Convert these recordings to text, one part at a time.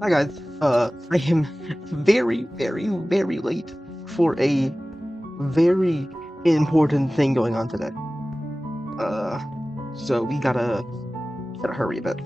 Hi guys. I am very, very, very late for a very important thing going on today. So we gotta hurry a bit.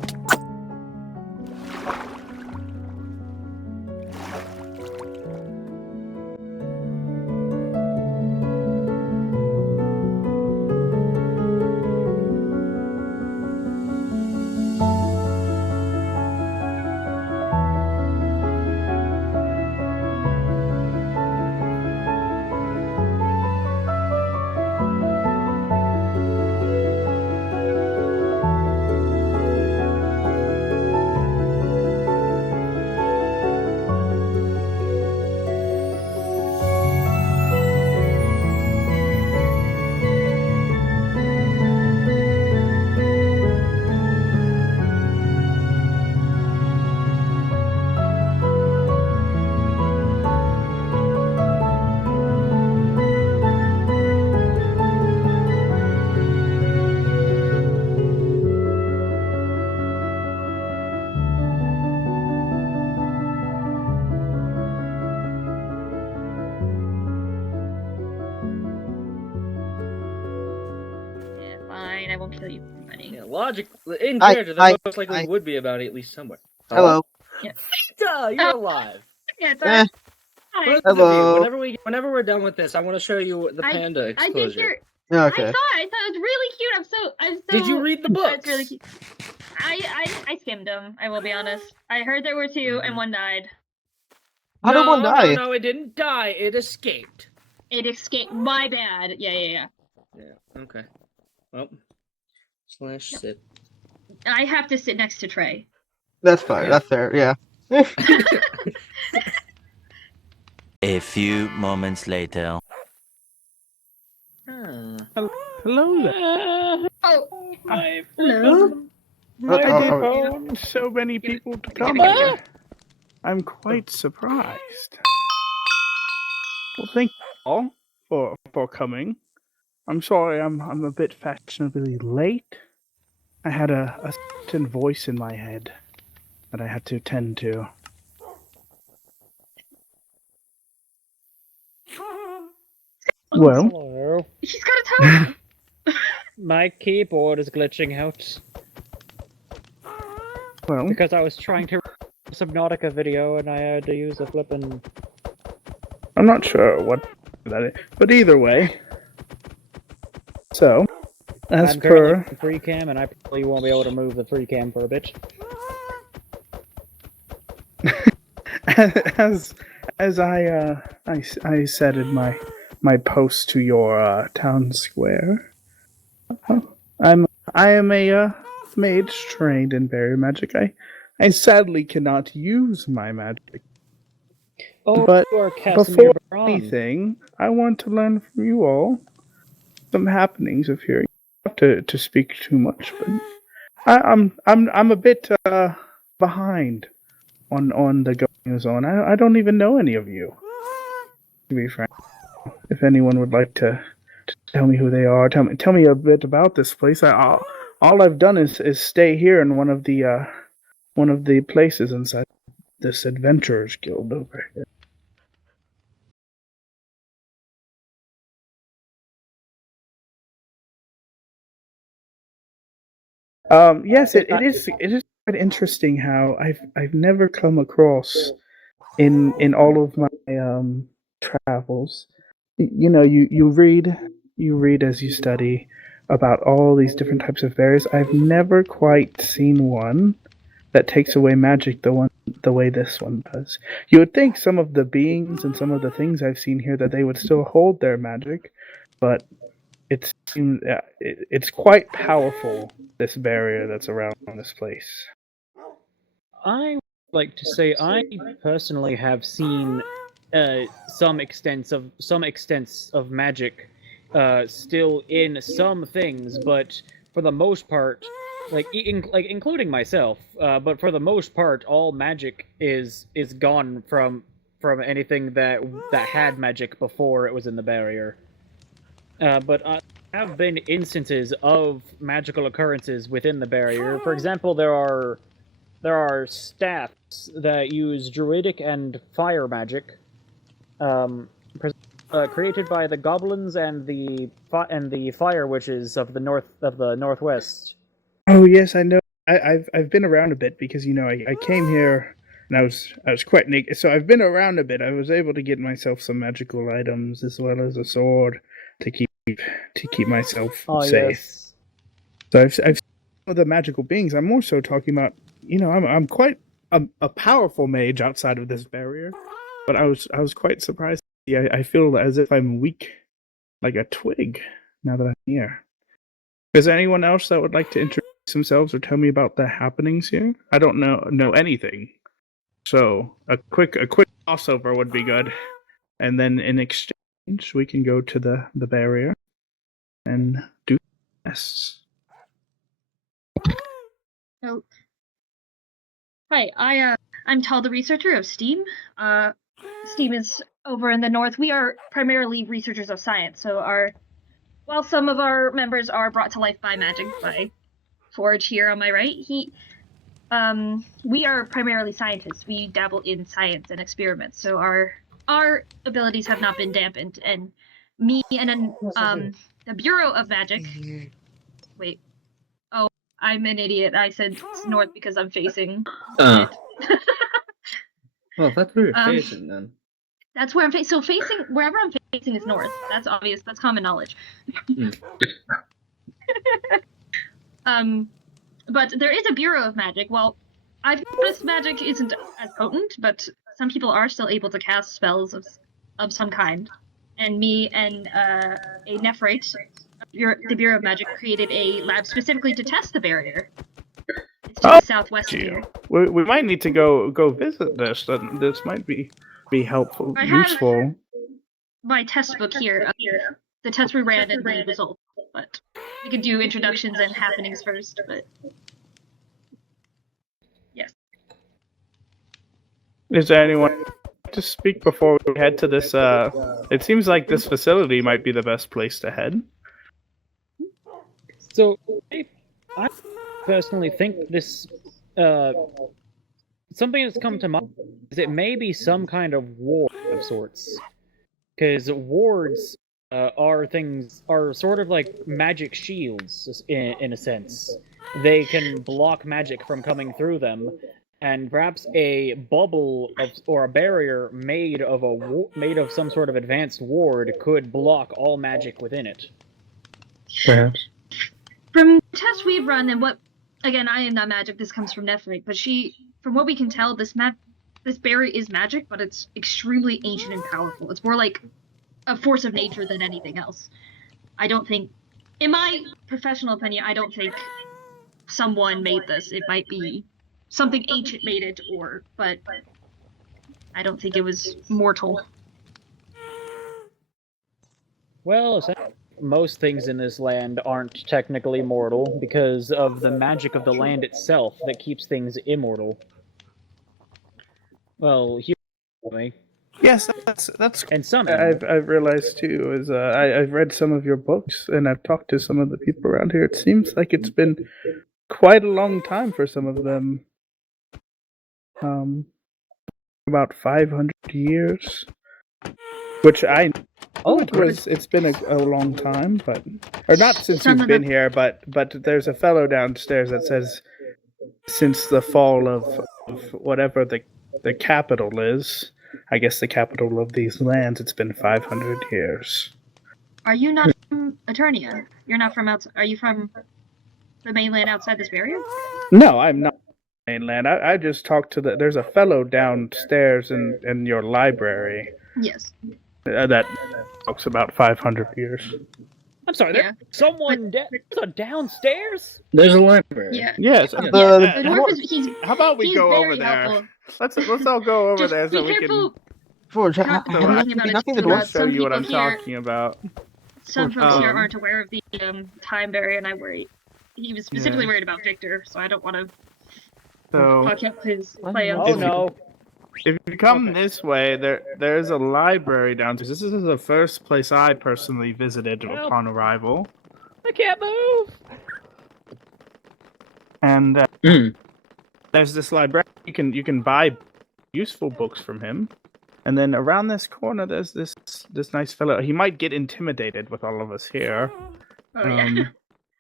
Yeah, fine. I won't kill you for money. Yeah, logic in Hi, character, there hi, most likely hi. would be about it, at least somewhere. Hello. Yeah. Duh, you're alive. Yeah, it's Eh, Hi. Both Hello. of you, whenever we're done with this, I want to show you the panda I did exposure. hear. Okay. I saw it. It was really cute. I'm so. Did you read the books? It's really cute. I skimmed them. I will be honest. I heard there were 2 and one died. How did one die? No, it didn't die. It escaped. It escaped. My bad. Yeah. Yeah. Okay. Well. /sit. I have to sit next to Trey. That's fine. That's fair. Yeah. A few moments later. Hello there. Oh. Hello. Oh, I oh, found so many people to come here. I'm quite surprised. Well, thank you all for coming. I'm sorry I'm a bit fashionably late. I had a certain voice in my head that I had to attend to. Well, Hello. He's got a tone. My keyboard is glitching out well, because I was trying to record a Subnautica video and I had to use a flippin'. I'm not sure what that is, but either way. So, as I'm per currently on free cam and I probably won't be able to move the free cam for a bit. as I said in my post to your town square, I am a mage trained in barrier magic. I sadly cannot use my magic. Oh, But you are before Casimir anything, I want to learn from you all some happenings of here. You don't have to speak too much, but I'm a bit behind on the goings on. I don't even know any of you, to be frank. If anyone would like to tell me who they are, tell me a bit about this place. All I've done is stay here in one of the places inside this adventurers guild over here. Yes, it is quite interesting how I've never come across in all of my travels. You know, you read as you study about all these different types of berries. I've never quite seen one that takes away magic the way this one does. You would think some of the beings and some of the things I've seen here that they would still hold their magic, but it's quite powerful, this barrier that's around this place. I would like to say I personally have seen some extents of magic still in some things, but for the most part, including myself, but for the most part, all magic is gone from anything that had magic before it was in the barrier. But there have been instances of magical occurrences within the barrier. For example, there are staffs that use druidic and fire magic, created by the goblins and the fire witches of the northwest. Oh yes, I know. I've been around a bit because I came here and I was quite naked. So I've been around a bit. I was able to get myself some magical items as well as a sword to keep myself safe. Yes. So I've seen some of the magical beings. I'm more so talking about. I'm quite a powerful mage outside of this barrier, but I was quite surprised. Yeah, I feel as if I'm weak, like a twig, now that I'm here. Is there anyone else that would like to introduce themselves or tell me about the happenings here? I don't know anything, so a quick crossover would be good, and then in exchange we can go to the barrier and do tests. Oh. Hi, I'm Tal, the researcher of STEAM. STEAM is over in the north. We are primarily researchers of science, so while some of our members are brought to life by magic, by Forge here on my right, we are primarily scientists. We dabble in science and experiments, so our abilities have not been dampened. And me and the Bureau of Magic. Wait. Oh, I'm an idiot. I said north because I'm facing it. Well, that's where you're facing then. That's where I'm facing. So wherever I'm facing is north. That's obvious. That's common knowledge. But there is a Bureau of Magic. Well, I've noticed magic isn't as potent, but some people are still able to cast spells of some kind. And me and a Nephrite, the Bureau of Magic, created a lab specifically to test the barrier. It's to the southwest of here. We might need to go visit this. This might be helpful, useful. My test book here, the test we ran and the results, but we could do introductions and happenings first, but yes. Is there anyone to speak before we head to this? It seems like this facility might be the best place to head. So, I personally think this, something that's come to mind is it may be some kind of ward of sorts. Because wards are sort of like magic shields, in a sense. They can block magic from coming through them, and perhaps a bubble or a barrier made of some sort of advanced ward could block all magic within it. Perhaps. From tests we've run, and again, I am not magic, this comes from Nephrite, but from what we can tell, this barrier is magic, but it's extremely ancient and powerful. It's more like a force of nature than anything else. I don't think, in my professional opinion, I don't think someone made this. It might be something ancient made it, but I don't think it was mortal. Well, most things in this land aren't technically mortal because of the magic of the land itself that keeps things immortal. Well, here, anyway. Yes, that's. And some. I've realized too is I've read some of your books and I've talked to some of the people around here. It seems like it's been quite a long time for some of them. About 500 years, which it's been a long time, or not since you've been here, but there's a fellow downstairs that says since the fall of whatever the capital is, I guess the capital of these lands, it's been 500 years. Are you not from Eternia? You're not from outside? Are you from the mainland outside this barrier? No, I'm not. Mainland. I just talked to there's a fellow downstairs in your library. Yes. That talks about 500 years. I'm sorry, there's someone downstairs? There's a library. Yeah. Yes. The dwarf is, how about we go over there? Helpful. Let's all go over Just there so be we careful. can. Forge, Not have talking you about been knocking the it, door? I'll show you what I'm people here- talking about. Some folks here aren't aware of the time barrier, and I worry. He was specifically worried about Victor, so I don't want to fuck up his plans. Oh no. If you come this way, there's a library downstairs. This is the first place I personally visited upon arrival. I can't move! And there's this librarian you can buy useful books from him. And then around this corner, there's this nice fellow. He might get intimidated with all of us here. Oh yeah.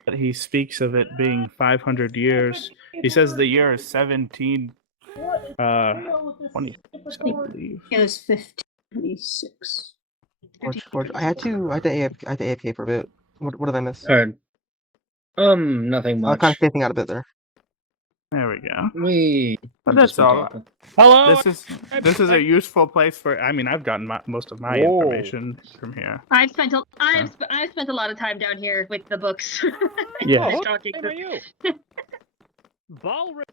But he speaks of it being 500 years. He says the year is 1726, I believe. It was 1526. George, I had to AFK for a bit. What did I miss? Nothing I'm much. kind of spacing out a bit there. There we go. We. But that's all. Hello. This is a useful place for. I mean, I've gotten most of my Whoa. information from here. I've spent a lot of time down here with the books. Yeah. What Talking name to- are you? Balric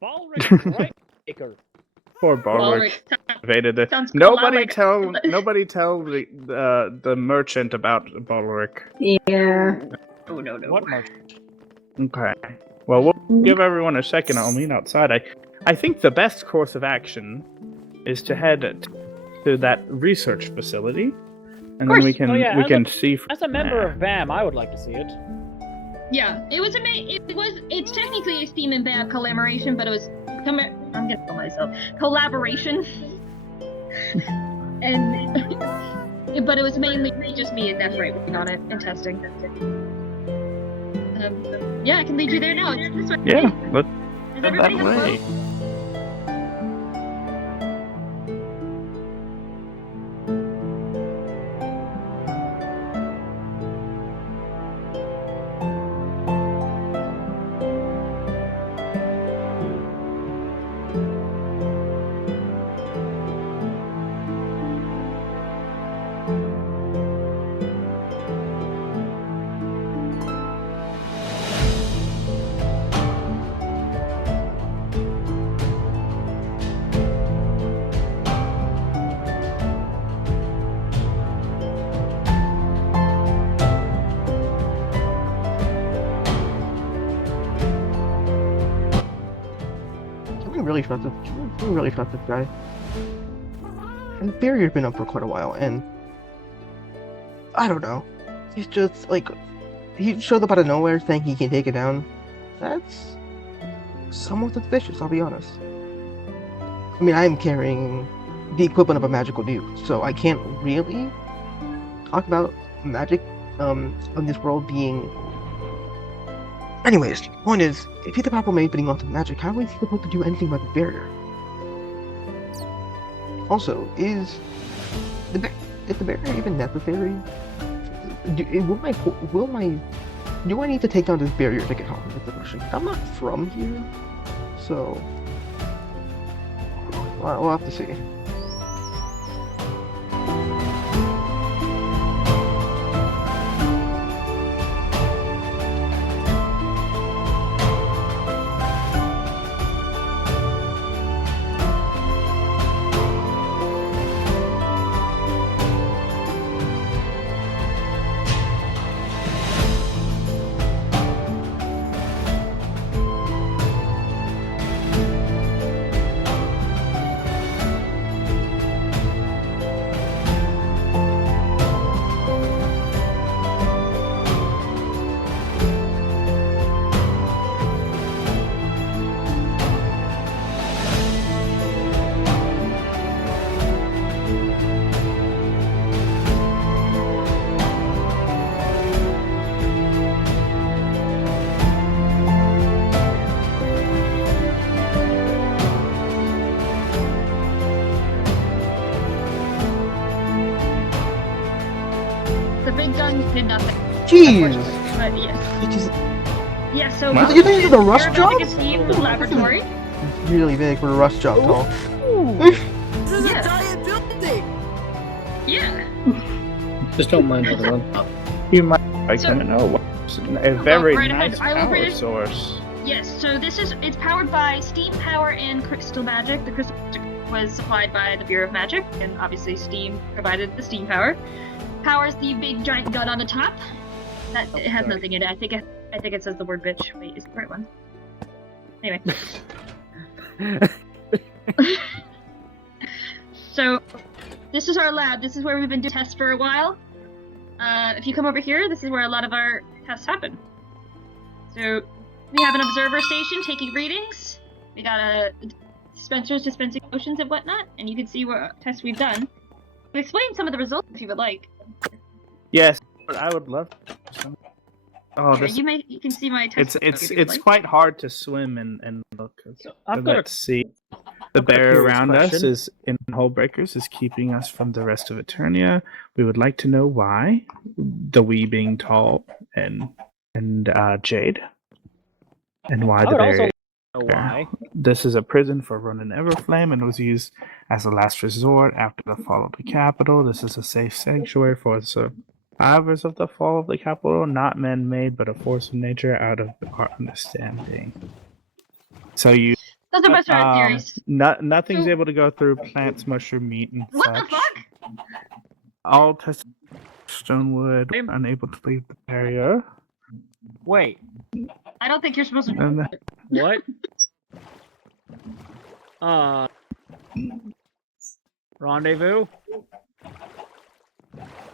Brightacre. Poor Balric evaded it. Sounds Nobody like- tell the merchant about Balric. Yeah. Oh no. What much? Okay. Well, we'll give everyone a second. I'll meet outside. I think the best course of action is to head to that research facility, and then we can Oh, yeah, we can see. As a member of BAM, I would like to see it. Yeah, it's technically a Steam and Bab collaboration, but it was I'm gonna kill myself. Collaboration. And but it was mainly just me and Nephrite working on it and testing. Yeah, I can lead you there now. It's this way. Yeah, let's Does head everybody that have way. clothes? Can we really trust this guy? And the barrier's been up for quite a while, and I don't know. He's just like he showed up out of nowhere saying he can take it down. That's somewhat suspicious, I'll be honest. I mean, I am carrying the equivalent of a magical dude, so I can't really talk about magic of this world being. Anyways, point is, if he's the proper mage but he wants magic, how is he supposed to do anything about the barrier? Also, is the barrier even necessary? Do I need to take down this barrier to get home? That's the question. I'm not from here, so we'll have to see. The big guns did nothing. Jeez! Unfortunately. But yes. It just Yeah, so Wow. You think it's a rush job? Aerobatic Esteem Laboratory. it's really big for a rush job, tall. This is Yeah. a giant building! Yeah. Just don't mind the one. You might like So- to know a very right ahead. nice I will read power it. source. Yes, so it's powered by steam power and crystal magic. The crystal magic was supplied by the Bureau of Magic, and obviously steam provided the steam power. Powers the big giant gun on the top. That it has sorry. nothing in it. I think it says the word bitch. Wait, is it the right one? Anyway. So this is our lab. This is where we've been doing tests for a while. If you come over here, this is where a lot of our tests happen. So we have an observer station taking readings. We got dispensers dispensing potions and whatnot, and you can see what tests we've done. I'll explain some of the results if you would like. Yes, but I would love to. Oh, Here, this you can see my test. it's quite hard to swim and look. So I've got Let's see. The I've got a barrier curious around us question. is in Hull Breakers is keeping us from the rest of Eternia. We would like to know why. The we being tall and Jade, and why I the would also barrier. know why. This is a prison for Ronin Everflame and was used as a last resort after the fall of the capital. This is a safe sanctuary for survivors of the fall of the capital, not man-made, but a force of nature out of our understanding. So you, Those are most of our theories. nothing's able to go through plants, mushroom, meat, and What such. the fuck? All tests stonewood unable to leave the barrier. Wait, I don't think you're supposed to. And what? Rendezvous?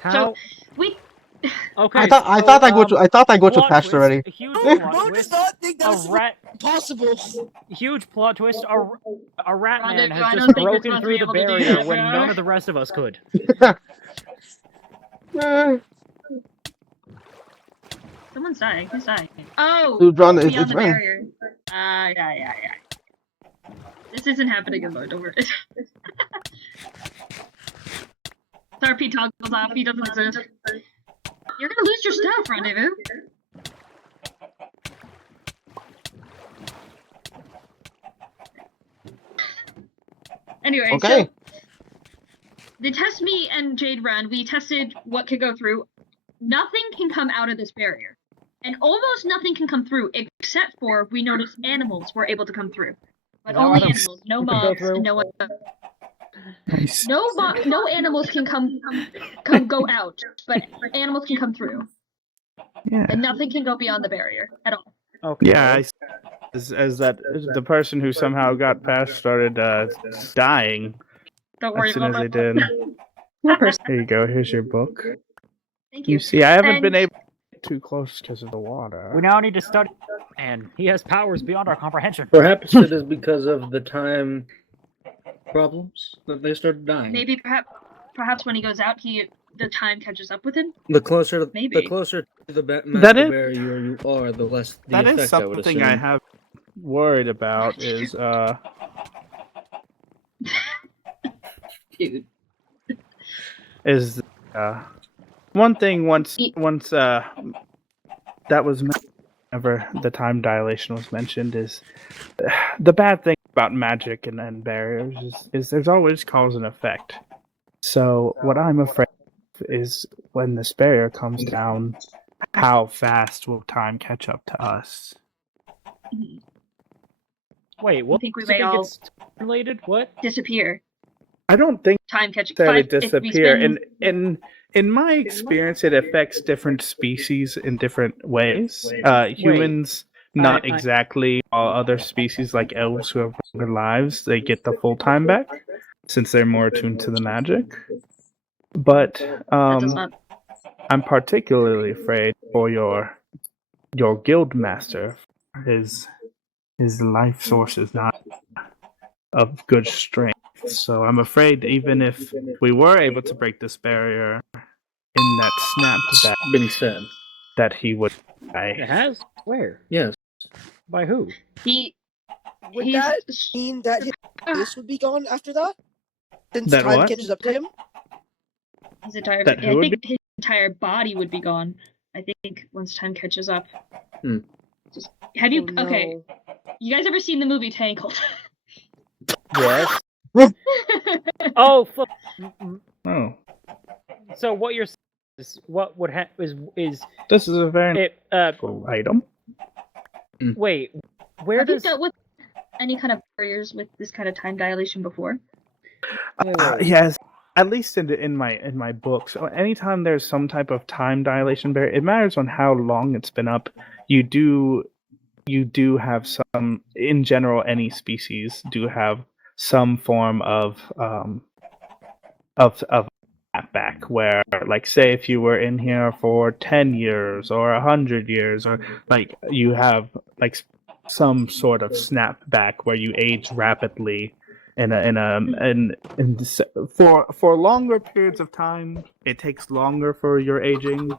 How? So we. Okay. I thought I got you plot past twist, already. a huge No, plot Ron twist. does not think A that's rat. possible. Huge plot twist. A rat man Rendezvous, I has don't just think you're broken supposed to through be the able to do barrier that, when bro. none of the rest of us could. Someone's dying. Who's dying? Oh, Dude, Ron, beyond it's the Ren. barrier. Yeah. This isn't happening alone. Don't worry. RP toggles off. He doesn't exist. You're gonna lose your stuff, Rendezvous. Anyway, Okay. so they test me and Jade ran. We tested what could go through. Nothing can come out of this barrier. And almost nothing can come through, except for we noticed animals were able to come through. But Is that only why the animals, no can go mobs, through? and no one. nice. No animals can go out, but animals can come through, Yeah. and nothing can go beyond the barrier at all. Okay. Yeah, as that the person who somehow got past started dying Don't worry as soon about as they that. did. Poor person. Here you go. Here's your book. Thank You you. see, I haven't And- been able to get too close because of the water. We now need to study, and he has powers beyond our comprehension. Perhaps it is because of the time problems that they started dying. Maybe perhaps when he goes out, the time catches up with him. The closer Maybe. to the That magical is- barrier you are, the less the That effect is I would something assume. I have worried about is Dude. is one thing once that was whenever the time dilation was mentioned is the bad thing about magic and barriers is there's always cause and effect. So what I'm afraid of is when this barrier comes down, how fast will time catch up to us? Wait, what? think we do you may all- it's related? What? Disappear. I don't think Time catching. that it If we disappear. spend- In my experience, it affects different species in different ways. Humans, not I- exactly. While other species like elves who have longer lives, they get the full time back since they're more attuned to the magic. But that does not. I'm particularly afraid for your guild master. His life source is not of good strength. So I'm afraid even if we were able to break this barrier in that snap Been said. that he would It die. has? Where? Yes. By who? Would Would that mean that his face would be gone after that? Since That time what? catches up to him? His entire. That Yeah, who I would think his entire body would be gone. I think once time catches up. Hmm. Have you? Oh, no. Okay. You guys ever seen the movie Tangled? Yes. Oh, fuck. Oh, So what you're saying is what would is this is a very it? cool item. Wait, where Have you does? dealt with any kind of barriers with this kind of time dilation before? Yes, at least in my books. So anytime there's some type of time dilation barrier, it matters on how long it's been up. You do have some. In general, any species do have some form of back where, like, say if you were in here for 10 years or 100 years, or like you have like some sort of snapback where you age rapidly for longer periods of time. It takes longer for your aging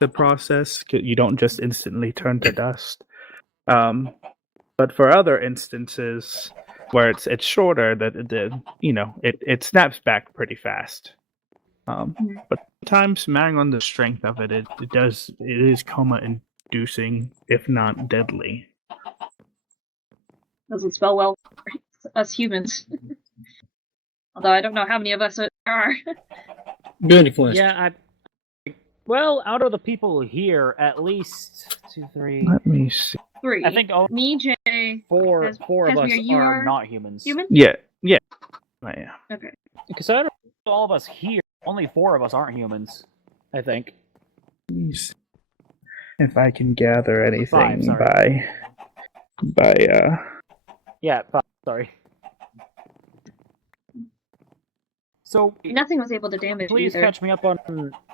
the process. You don't just instantly turn to dust. But for other instances where it's shorter, it snaps back pretty fast. But sometimes, marrying on the strength of it is coma inducing, if not deadly. Doesn't spell well for us humans. Although I don't know how many of us there are. Good question. Yeah, well, out of the people here, at least 2, 3. Let me see. 3. I think me, Jay, four of us you are not humans. Human? Yeah. I am. Okay. Because out of all of us here, only 4 of us aren't humans. I think. Let me see if I can gather anything 5, sorry. by Yeah, 5, sorry. So nothing was able to damage please either. catch me up on.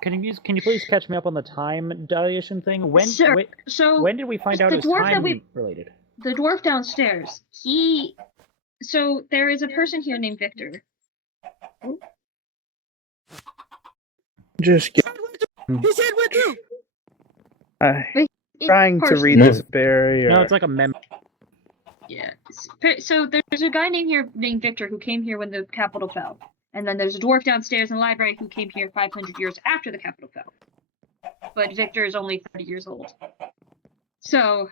Can you please catch me up on the time dilation thing? When did we find out it was time related? The dwarf downstairs. So there is a person here named Victor. just get. He said we're due. I'm trying to read this barrier. No, it's like a mem. Yeah. So there's a guy named Victor who came here when the Capitol fell. And then there's a dwarf downstairs in the library who came here 500 years after the Capitol fell. But Victor is only 30 years old. So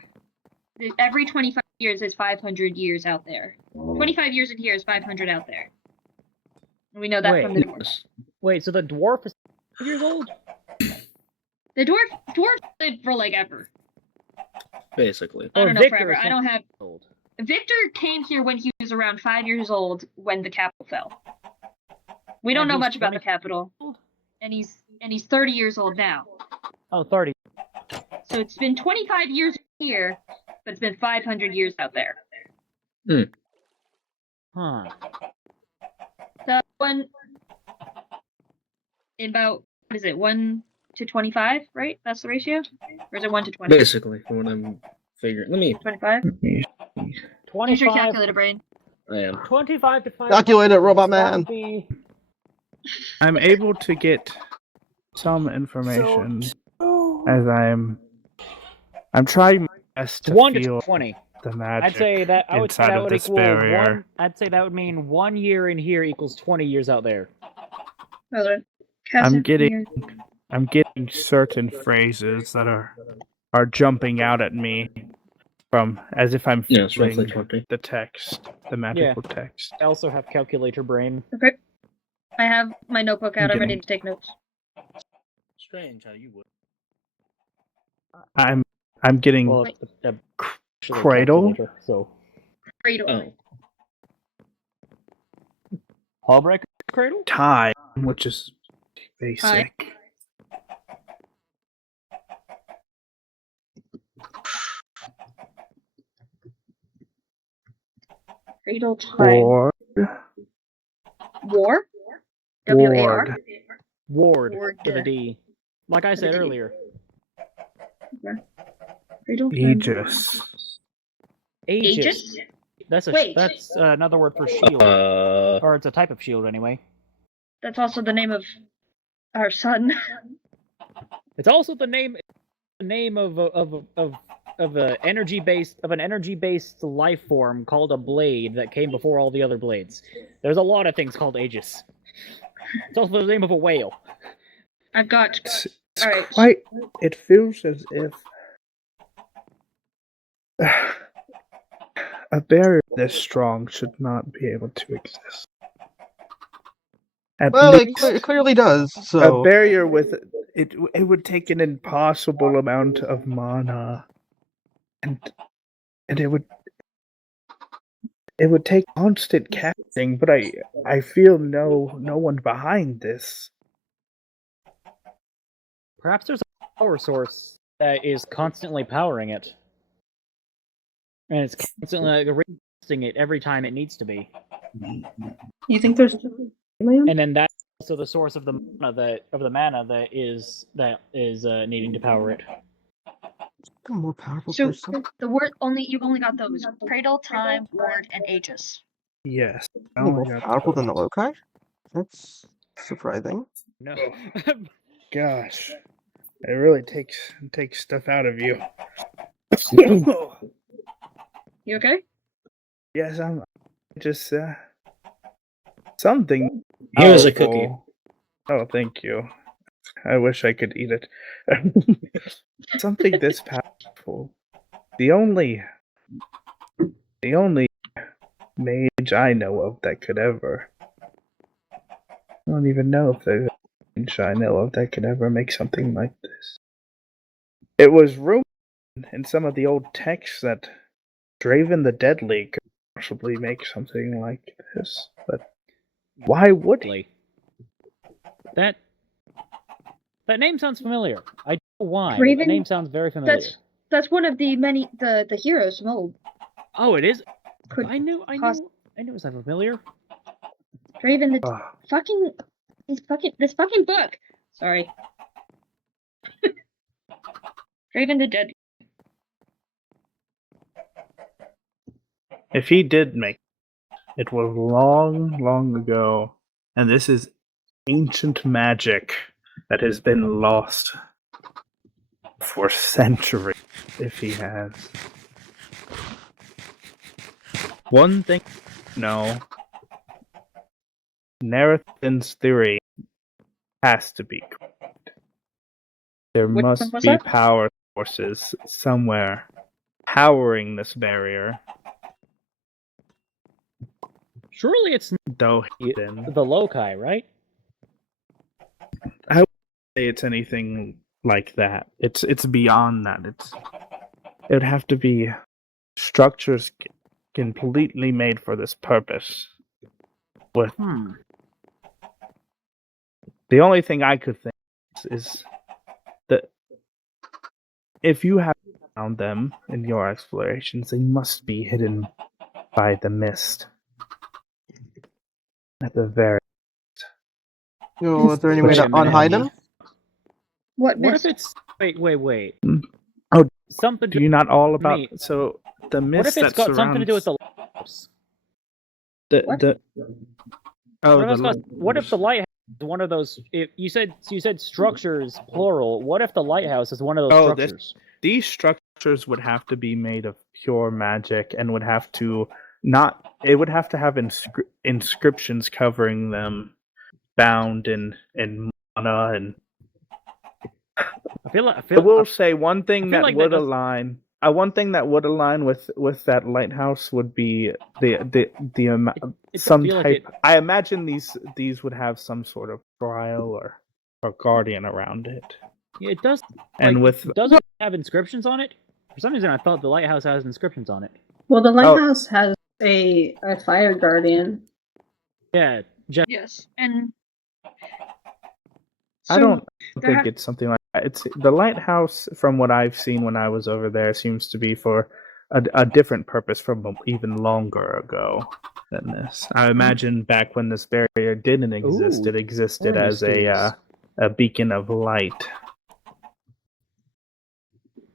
every 25 years is 500 years out there. 25 years in here is 500 out there. And we know that from the dwarf. Wait, so the dwarf is 30 years old? The dwarf lived for like ever. Basically. I don't know, Victor forever. is I don't have. old. Victor came here when he was around 5 years old when the Capitol fell. We don't know much about the Capitol. And he's 30 years old now. Oh, 30. So it's been 25 years here, but it's been 500 years out there. Huh. So about, what is it, 1 to 25, right? That's the ratio? Or is it 1 to 20? Basically, from what I'm figuring. Let me. 25? 25. Use your calculator, brain. I am. 25 to 5. Calculate it, Robot Man. I'm able to get some information as I'm trying my best to 1 feel to 20. the magic. I'd say that would this equal barrier. 1. I'd say that would mean 1 year in here equals 20 years out there. Hold on. I'm getting certain phrases that are jumping out at me from as if I'm Yeah, it's roughly feeling 20. the text, the magical text. I also have calculator brain. Okay. I have my notebook out. I'm ready to take notes. Strange how you would. I'm getting A cradle. So Cradle. Hallbreaker cradle? Time, which is basic. Cradle time. Ward. War? W-A-R? Ward with a D. Like I said earlier. Okay. Cradle time. Aegis. Aegis? That's Wait. that's another word for shield. Or it's a type of shield anyway. That's also the name of our son. It's also the name of an energy based life form called a blade that came before all the other blades. There's a lot of things called Aegis. It's also the name of a whale. I've got. It's All right. quite. It feels as if a barrier this strong should not be able to exist. At Well, least it clearly does. So a barrier with it would take an impossible amount of mana, and it would take constant casting. But I feel no one behind this. Perhaps there's a power source that is constantly powering it. And it's constantly resting it every time it needs to be. You think there's And then that's also the source of the mana that is needing to power it. A more powerful So person? the word you've only got those: Cradle, Time, Ward, and Aegis. Yes. I More only got powerful than the those. Lokai? That's surprising. No. Gosh, it really takes stuff out of you. You okay? Yes, I'm just something. Here's a cookie. powerful. Oh, thank you. I wish I could eat it. Something this powerful. The only mage I know of that could ever. I don't even know if there's a mage I know of that could ever make something like this. It was rumored in some of the old texts that Draven the Deadly could possibly make something like this, but why would he? That name sounds familiar. I don't know why. Draven- That name sounds very familiar. That's one of the many the heroes from old. Oh, it is. Could I knew it was familiar. Draven the Ah, this fucking book. Sorry. Draven the Dead. if he did make it was long, long ago, and this is ancient magic that has been lost for centuries, if he has. One thing, no. Narathan's theory has to be correct. There Which must one was be that? power sources somewhere powering this barrier, Surely it's though hidden. the Lokai, right? I wouldn't say it's anything like that. It's beyond that. It would have to be structures completely made for this purpose. With the only thing I could think is that if you have found them in your explorations, they must be hidden by the mist. At the very So, is there any way Wait to a minute. unhide them? What What mist? if it's wait? Oh, Something. do you not all about me. so the mist What if it's that got something to do with surrounds the lighthouse? What? What if the lighthouse is one of those? You said structures plural. What if the lighthouse is one of those structures? These structures would have to be made of pure magic and would have to it would have to have inscriptions covering them, bound in mana. And I will say one thing that would align. One thing that would align with that lighthouse would be the amount. I imagine these would have some sort of trial or guardian around it. Yeah, it does. And doesn't it have inscriptions on it? For some reason, I thought the lighthouse has inscriptions on it. Well, the lighthouse has a fire guardian. Yeah. Yes, and I don't think it's something like that. It's the lighthouse, from what I've seen when I was over there, seems to be for a different purpose from even longer ago than this. I imagine back when this barrier didn't exist, it existed as a beacon of light.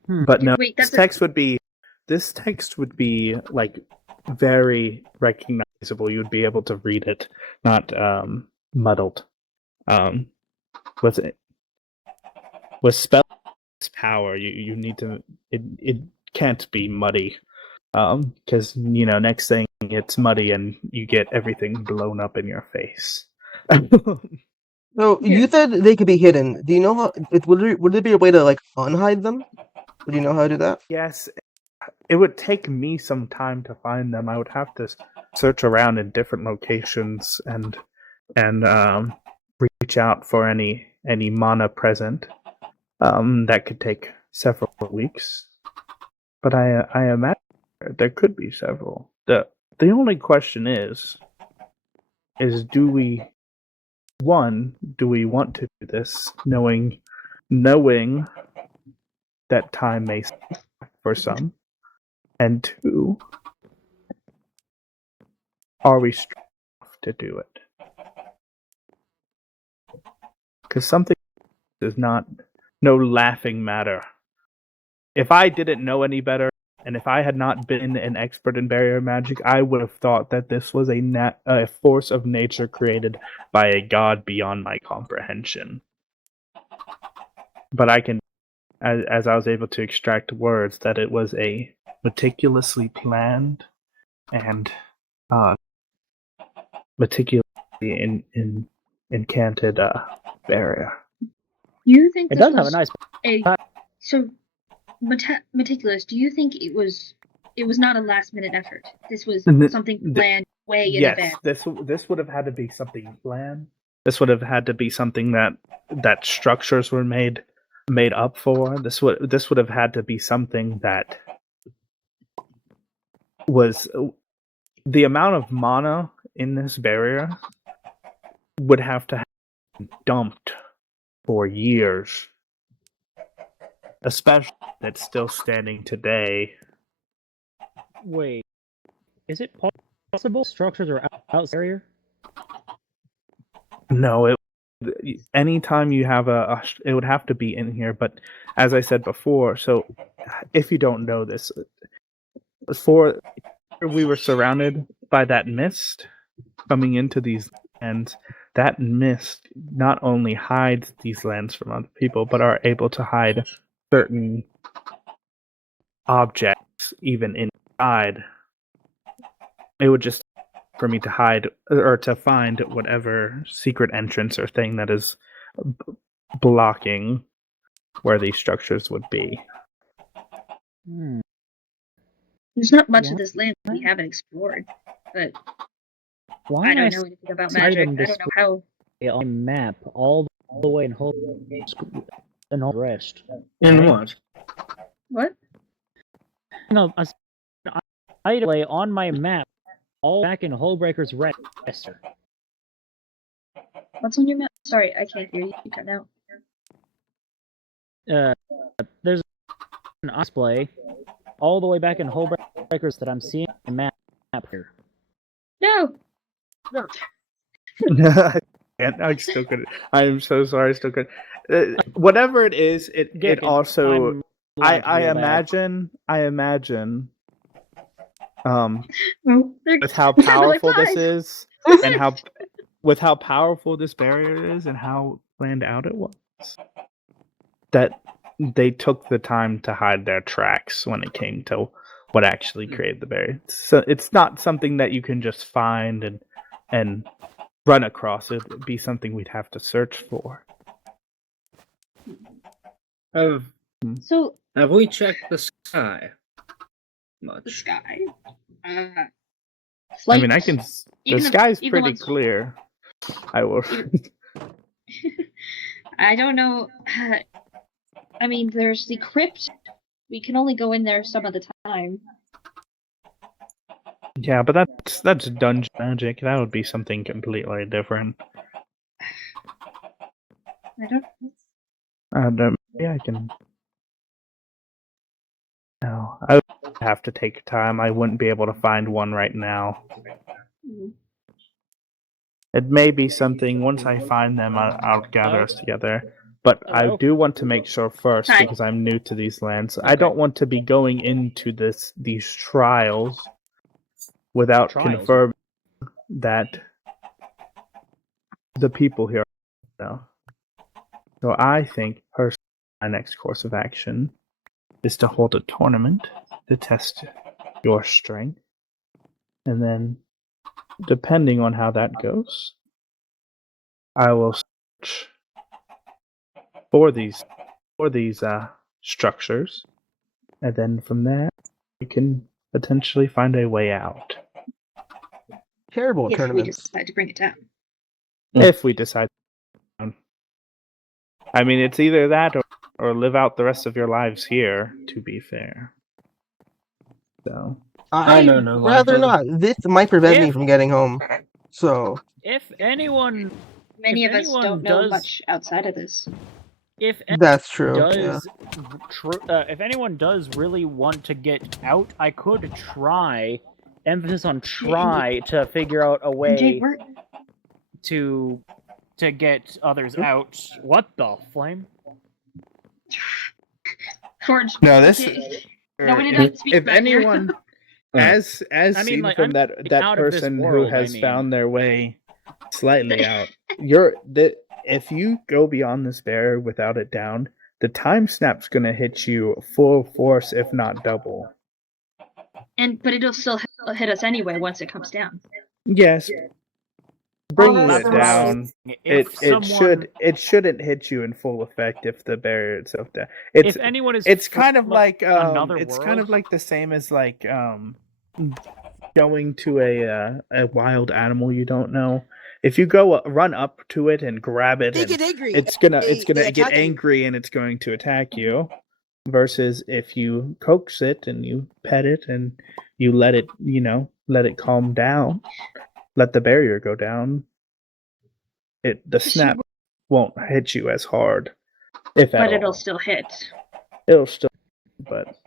But no, this text would be like very recognizable. You'd be able to read it, not muddled. With spell power, you need to. It can't be muddy, because next thing it's muddy and you get everything blown up in your face. So you said they could be hidden. Do you know how? Would there be a way to unhide them? Would you know how to do that? Yes, it would take me some time to find them. I would have to search around in different locations and reach out for any mana present. That could take several weeks, but I imagine there could be several. The only question is do we want to do this knowing that time may for some, and two, are we strong enough to do it? Because something is no laughing matter. if I didn't know any better, and if I had not been an expert in barrier magic, I would have thought that this was a force of nature created by a god beyond my comprehension. But I can, as I was able to extract words, that it was a meticulously planned and meticulously incanted barrier. You think It this does have a was nice. so meticulous? Do you think it was not a last minute effort? This was something planned way in advance. Yes, this would have had to be something planned. This would have had to be something that structures were made up for. This would have had to be something that was the amount of mana in this barrier would have to have been dumped for years, especially that's still standing today. Wait, is it possible structures are out barrier? No, anytime you have it would have to be in here. But as I said before, so if you don't know this, we were surrounded by that mist coming into these lands. That mist not only hides these lands from other people, but are able to hide certain objects even inside. It would just for me to hide or to find whatever secret entrance or thing that is blocking where these structures would be. There's not much of this land we haven't explored, but Why I don't know anything about magic. I don't know how. On a map all the way in whole rest. In what? What? No, I lay on my map all back in Hullbreaker's Rest. What's on your map? Sorry, I can't hear you. You cut out. There's an display all the way back in Hullbreakers that I'm seeing on my map here. No. I still couldn't. I am so sorry. I still couldn't. Whatever it is, it also. I imagine. With how powerful this is, and how powerful this barrier is, and how planned out it was, that they took the time to hide their tracks when it came to what actually created the barrier. So it's not something that you can just find and run across. It would be something we'd have to search for. Have we checked the sky? The sky. I mean, the sky's pretty clear. I will. I don't know. I mean, there's the crypt. We can only go in there some of the time. Yeah, but that's dungeon magic. That would be something completely different. I don't. Yeah, I can. No, I would have to take time. I wouldn't be able to find one right now. It may be something. Once I find them, I'll gather us together. But I do want to make sure first, because I'm new to these lands. I don't want to be going into these trials without confirming that the people here know. So I think personally, my next course of action is to hold a tournament to test your strength, and then, depending on how that goes, I will search for these structures, and then from there we can potentially find a way out. Terrible If tournament. we decide to bring it down. If we decide. I mean, it's either that or live out the rest of your lives here, to be fair. So I'd rather not. This might prevent me from getting home. So if anyone, many of us don't know much outside of this. If that's true. If anyone does really want to get out, I could try. Emphasis on try to figure out a way to get others out. What the flame? Forge. No, this No, we didn't speak if back here. anyone as I mean, seen like, from I'm that out of this person who world, has I mean. found their way slightly out, if you go beyond this barrier without it down, the time snap's gonna hit you full force, if not double. But it'll still hit us anyway once it comes down. Yes, bringing that's it what I down, If someone, it shouldn't hit you in full effect if the barrier itself down. if anyone is, It's kind of from like another it's world, kind of like the same as like going to a wild animal you don't know. If you go run up to it and grab it, They and get angry. it's gonna They get attack you. angry and it's going to attack you. Versus if you coax it and you pet it and you let it calm down, let the barrier go down. The snap won't hit you as hard, if at all. But it'll still hit. It'll still, but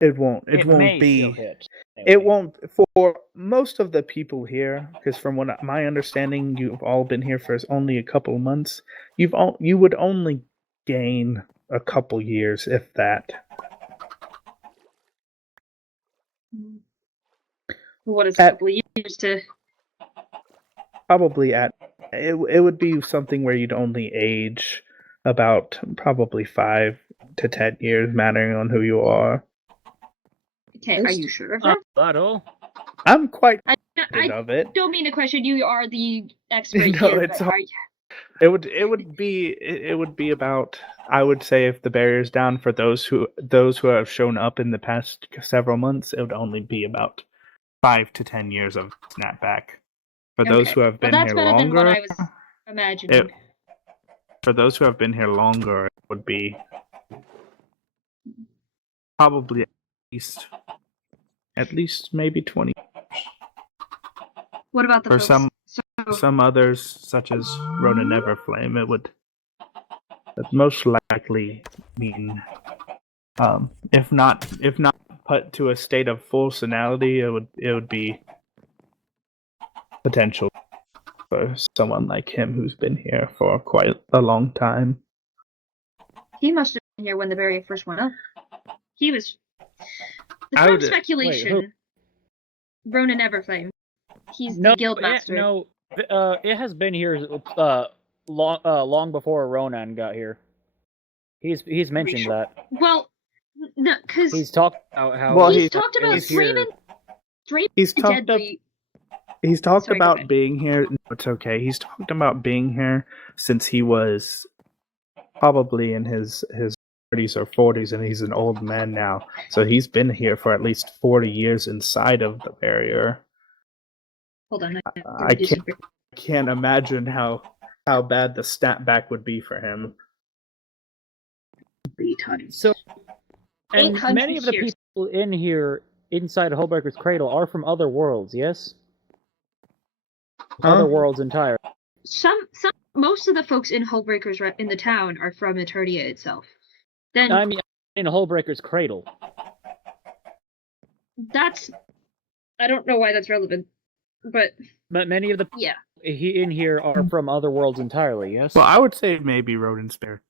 it won't. It won't may be. still hit. It won't for most of the people here, because from what my understanding, you've all been here for only a couple of months. You would only gain a couple years, if that. What is a couple of years to? Probably it would be something where you'd only age about probably 5 to 10 years, mattering on who you are. Okay, are you sure of that? Bottle. I'm quite I of it. don't mean to question you. You are the expert No, here. it's but are you... It would be about, I would say, if the barrier's down for those who have shown up in the past several months, it would only be about 5 to 10 years of snapback. For those who have been here better longer, than what I was imagining. For those who have been here longer, it would be probably at least maybe 20. What about the For folks? some others, such as Ronan Everflame, it would most likely mean, if not put to a state of full senility, it would be potential for someone like him who's been here for quite a long time. He must have been here when the barrier first went up. He was. From speculation, Ronan Everflame. He's the guildmaster. It has been here long before Ronan got here. He's mentioned that. Well, no, because he's talked about how. Well, he's talked about Draven. He's talked Deadly. He's talked about being here. No, it's okay. He's talked about being here since he was probably in his 30s or 40s, and he's an old man now. So he's been here for at least 40 years inside of the barrier. Hold on. I can't imagine how bad the snapback would be for him. So, and many of the people in here inside Hullbreaker's Cradle are from other worlds, yes? Other worlds entirely. Most of the folks in Hullbreaker's in the town are from Eternia itself. Then I mean, in Hullbreaker's Cradle. I don't know why that's relevant, but many of the in here are from other worlds entirely, yes? Well, I would say maybe Rodent's Bear.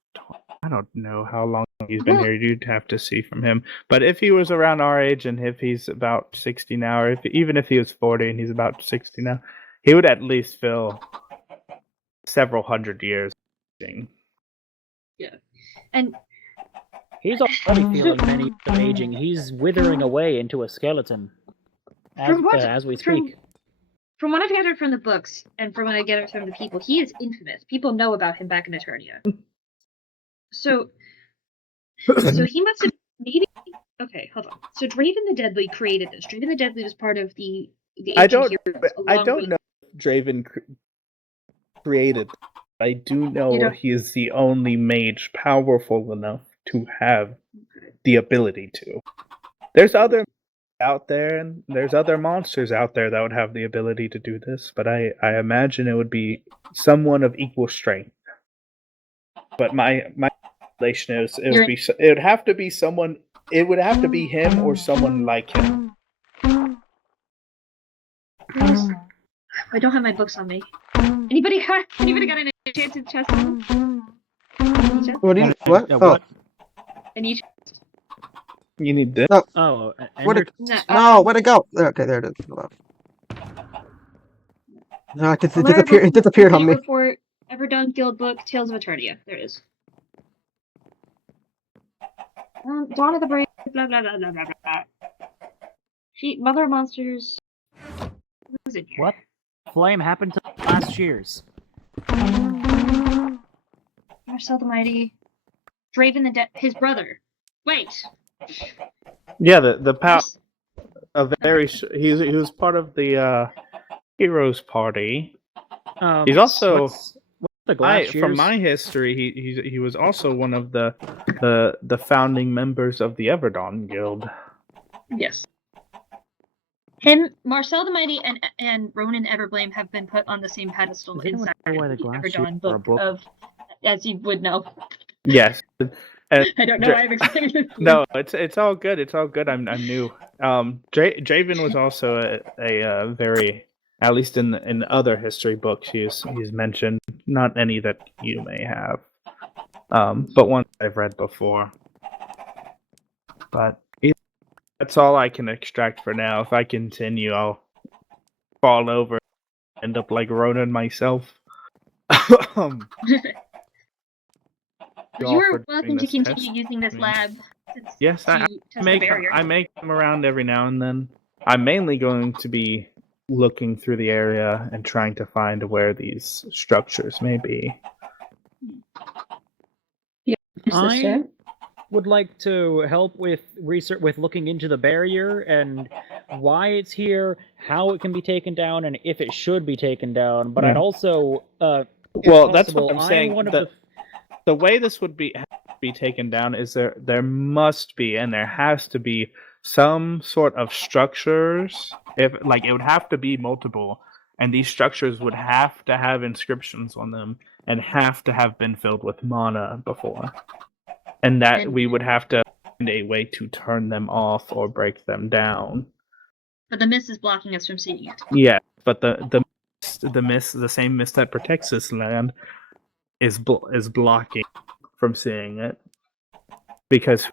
I don't know how long he's been here. You'd have to see from him. But if he was around our age, and if he's about 60 now, or even if he was 40 and he's about 60 now, he would at least fill several hundred years. Yeah, and he's already feeling many of aging. He's withering away into a skeleton as we speak. From what I've gathered from the books, and from what I gathered from the people, he is infamous. People know about him back in Eternia. So he must have maybe. Okay, hold on. So Draven the Deadly created this. Draven the Deadly was part of the I don't know if Draven created. I do know he is the only mage powerful enough to have the ability to. There's other out there, and there's other monsters out there that would have the ability to do this, but I imagine it would be someone of equal strength. But my relation is it would have to be someone. It would have to be him or someone like him. I don't have my books on me. Anybody got an enchanted chest? What? Oh. Any chest? You need this. Oh, Where'd it, No, no, where'd it go? Okay, there it is. Hold on. No, it Malaria disappeared. book, It disappeared on update me. report, Everdone Guild book, Tales of Eternia. There it is. Dawn of the Brave, blah blah blah blah blah blah. Mother of Monsters. Who's in here? What flame happened to last year's? Marcel the Mighty. Draven the Dead. His brother. Wait. Yeah, the power. Mars- He was part of the heroes party. He's What's also the glass from shears? my history. He was also one of the founding members of the Everdon Guild. Yes. Him, Marcel the Mighty, and Ronan Everblame have been put on the same pedestal Does anyone inside know why the the glass Everdon shears are a book book? of, as you would know. Yes. I don't know why I've explained it. No, it's all good. It's all good. I'm new. Draven was also a very, at least in other history books, he's mentioned. Not any that you may have, but one I've read before. But that's all I can extract for now. If I continue, I'll fall over, end up like Ronan myself. You are welcome to continue using this lab. Yes, I test the barrier. make them around every now and then. I'm mainly going to be looking through the area and trying to find where these structures may be. Your sister? I would like to help with research, with looking into the barrier and why it's here, how it can be taken down, and if it should be taken down. But I'd also, if well, that's possible, what I'm saying. one of The way this would be taken down is there must be and there has to be some sort of structures. If it would have to be multiple, and these structures would have to have inscriptions on them and have to have been filled with mana before, and that we would have to find a way to turn them off or break them down. But the mist is blocking us from seeing it. Yeah, but the mist, the same mist that protects this land, is blocking from seeing it, because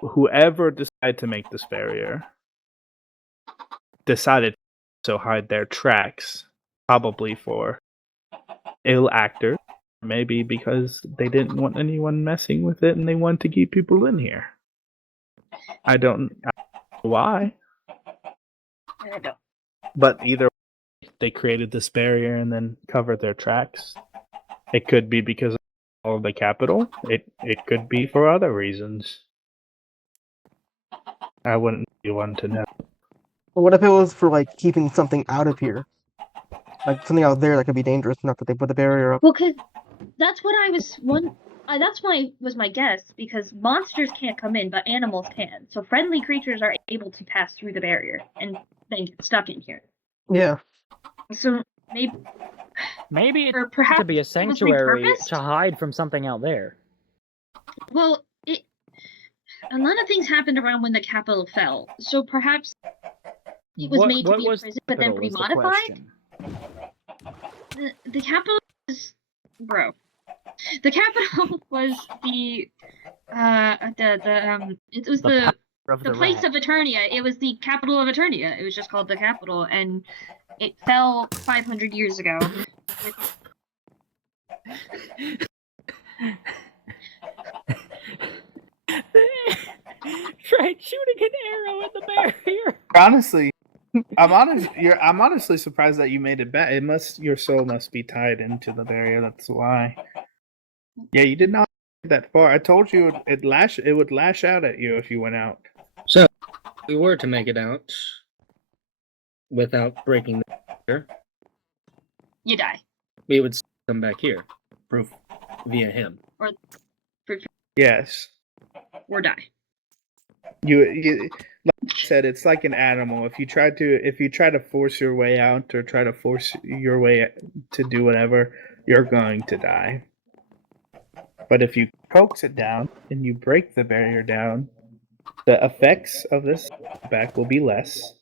whoever decided to make this barrier decided to hide their tracks, probably for ill actors, maybe because they didn't want anyone messing with it and they wanted to keep people in here. I don't know why, I don't. but either way, they created this barrier and then covered their tracks. It could be because of all of the capital. It could be for other reasons. I wouldn't be one to know. But what if it was for like keeping something out of here? Like something out there that could be dangerous enough that they put the barrier up. Well, because that's what I was that's was my guess, because monsters can't come in, but animals can. So friendly creatures are able to pass through the barrier and then get stuck in here. Yeah. So Maybe it or perhaps to be a it was sanctuary repurposed? to hide from something out there. Well, a lot of things happened around when the capital fell. So perhaps it was made to be a prison, but then remodified. The capital is, bro. The capital was it was the place of Eternia. It was the capital of Eternia. It was just called the capital, and it fell 500 years ago. Tried shooting an arrow at the barrier. Honestly, I'm honestly surprised that you made it back. Your soul must be tied into the barrier. That's why. Yeah, you did not get that far. I told you it would lash out at you if you went out. So, if we were to make it out without breaking the barrier, You die. we would come back here. Proof via him. Yes. Or die. You like I said, it's like an animal. If you try to force your way out or try to force your way to do whatever, you're going to die. But if you coax it down and you break the barrier down, the effects of this snapback will be less.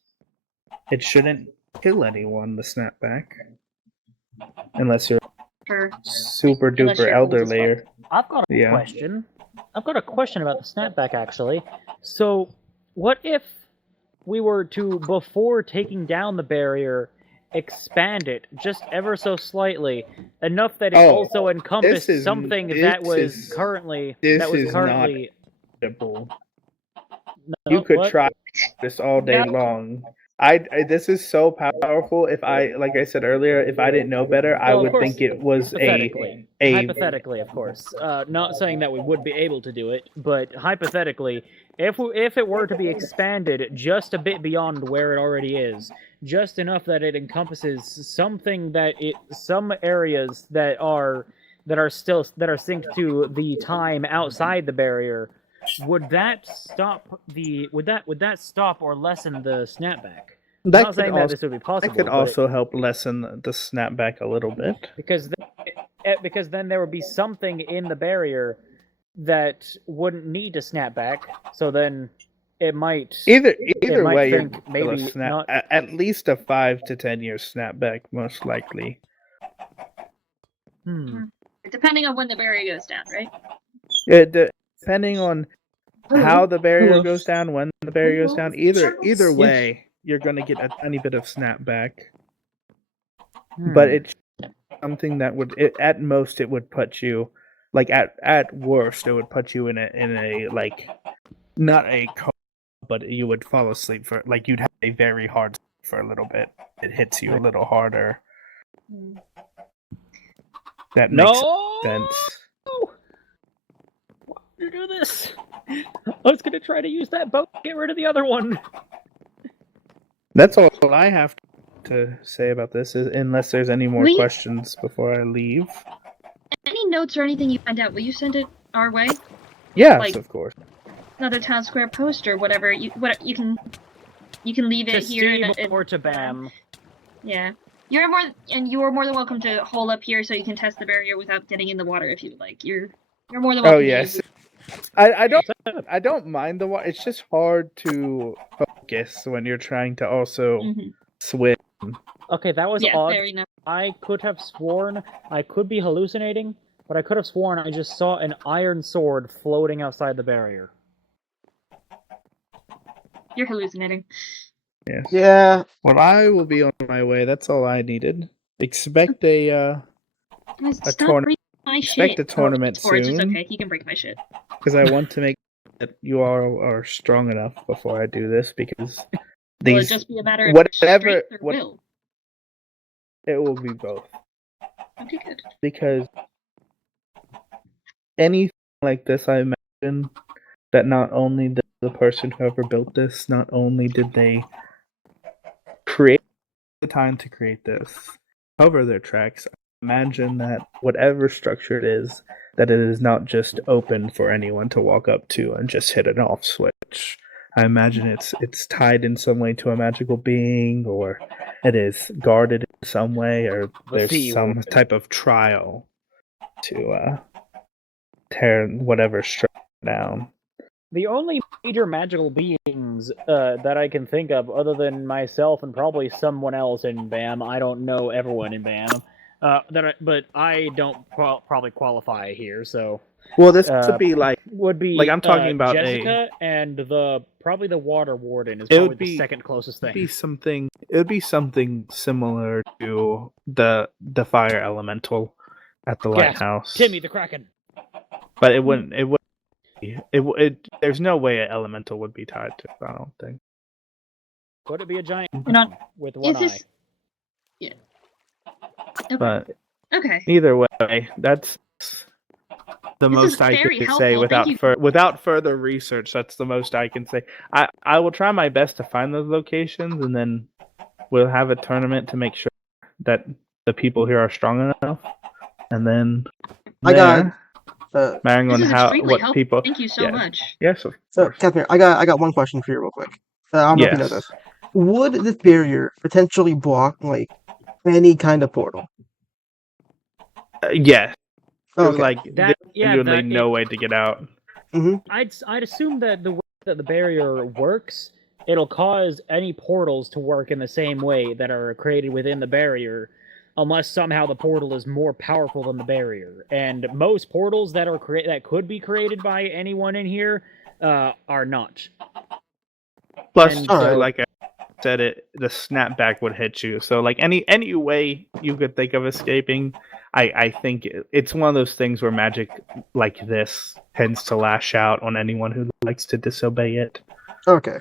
It shouldn't kill anyone, the snapback. Unless you're super duper elder layer. I've got a question. I've got a question about the snapback, actually. So, What if we were to, before taking down the barrier, expand it just ever so slightly, enough that it also encompassed something that was currently not acceptable. You No, could what? try this all day long. This is so powerful. If I, like I said earlier, if I didn't know better, I Well, of would course, think it was hypothetically. a Hypothetically, of course. Not saying that we would be able to do it, but hypothetically, if it were to be expanded just a bit beyond where it already is, just enough that it encompasses something that some areas that are synced to the time outside the barrier, would that stop or lessen the snapback? I'm that not could saying that also this would be possible. that could but also help lessen the snapback a little bit. because then there would be something in the barrier that wouldn't need to snap back. So then it might Either might way, you're think gonna maybe snap not. at least a 5 to 10 year snapback, most likely. Depending on when the barrier goes down, right? Depending on how the barrier goes down, when the barrier goes down, either way, you're gonna get a tiny bit of snapback. But it's something that would, at most, it would put you, like at worst, it would put you in a like, not a coma, but you would fall asleep for, like, you'd have a very hard sleep for a little bit. It hits you a little harder. That makes sense. Why would you do this? I was gonna try to use that boat to get rid of the other one. That's all I have to say about this, unless there's any more questions before I leave. Any notes or anything you find out, will you send it our way? Yes, like, of course. Another town square post or whatever. You can leave it here or to Bam. Yeah. You are more than welcome to hole up here so you can test the barrier without getting in the water if you would like. You're more than welcome. Oh yes. I don't mind the water. It's just hard to focus when you're trying to also swim. Okay, that was Yeah, odd. fair enough. I could have sworn, I could be hallucinating, but I could have sworn I just saw an iron sword floating outside the barrier. You're hallucinating. Yes. Yeah. Well, I will be on my way. That's all I needed. Expect a tournament. Expect a tournament soon. It's okay. You can break my shit. Because I want to make that you all are strong enough before I do this. Because Will it just be a matter of whatever strength or will? It will be both. Okay, good. Because anything like this, I imagine that not only did the person who ever built this, not only did they create the time to create this, cover their tracks, imagine that whatever structure it is, that it is not just open for anyone to walk up to and just hit an off switch. I imagine it's tied in some way to a magical being, or it is guarded in some way, or there's some type of trial to tear whatever structure down. The only major magical beings that I can think of, other than myself and probably someone else in BAM, I don't know everyone in BAM, but I don't probably qualify here, so... Well, this would be like I'm talking about Jessica and probably the Water Warden is probably the second closest thing. It would be something similar to the Fire Elemental at the lighthouse. Timmy the Kraken. But it wouldn't. There's no way an elemental would be tied to it, I don't think. Could it be a giant with one eye? Yeah. Okay. But okay. Either way, that's the most I can say without further research. That's the most I can say. I will try my best to find those locations, and then we'll have a tournament to make sure that the people here are strong enough, and then marrying on what people. Thank you so much. Yes. So, Catherine, I got one question for you, real quick. I don't know if you know this. Would this barrier potentially block like any kind of portal? Yes. Okay. Like genuinely no way to get out. Mm-hmm. I'd assume that the way that the barrier works, it'll cause any portals to work in the same way that are created within the barrier, unless somehow the portal is more powerful than the barrier. And most portals that are that could be created by anyone in here are not. Plus, And Alright. like I said, the snapback would hit you. So, like any way you could think of escaping, I think it's one of those things where magic like this tends to lash out on anyone who likes to disobey it. Okay.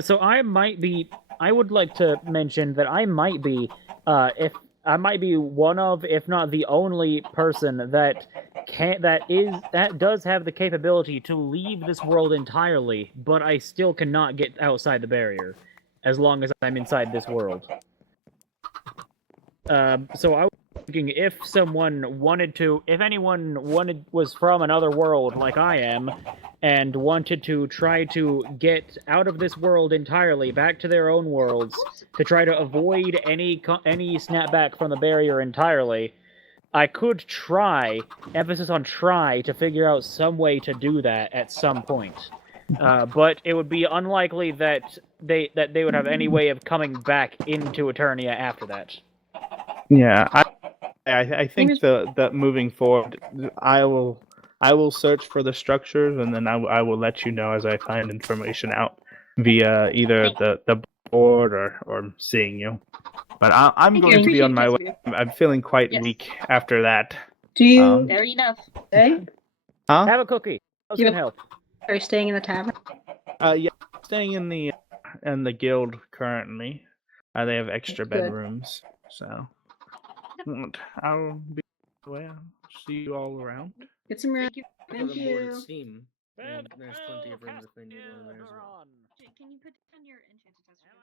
So I might be. I would like to mention that I might be, if I might be one of, if not the only person that does have the capability to leave this world entirely, but I still cannot get outside the barrier, as long as I'm inside this world. So I was thinking if anyone was from another world like I am, and wanted to try to get out of this world entirely, back to their own worlds, to try to avoid any snapback from the barrier entirely, I could try, emphasis on try, to figure out some way to do that at some point. But it would be unlikely that they would have any way of coming back into Eternia after that. Yeah, I think that moving forward, I will search for the structures, and then I will let you know as I find information out via either the board or seeing you. But I'm going to be on my way. I'm feeling quite weak after that. Do you Fair enough. stay? Huh? Have a cookie. Those can help. Are you staying in the tavern? Yeah, staying in the guild currently. They have extra Good. bedrooms, so I'll be away. I'll see you all around. Get some rest. Put Thank on board you. at Steam. And there's plenty of rooms if they need one there as well. Can you put down your enchanted test?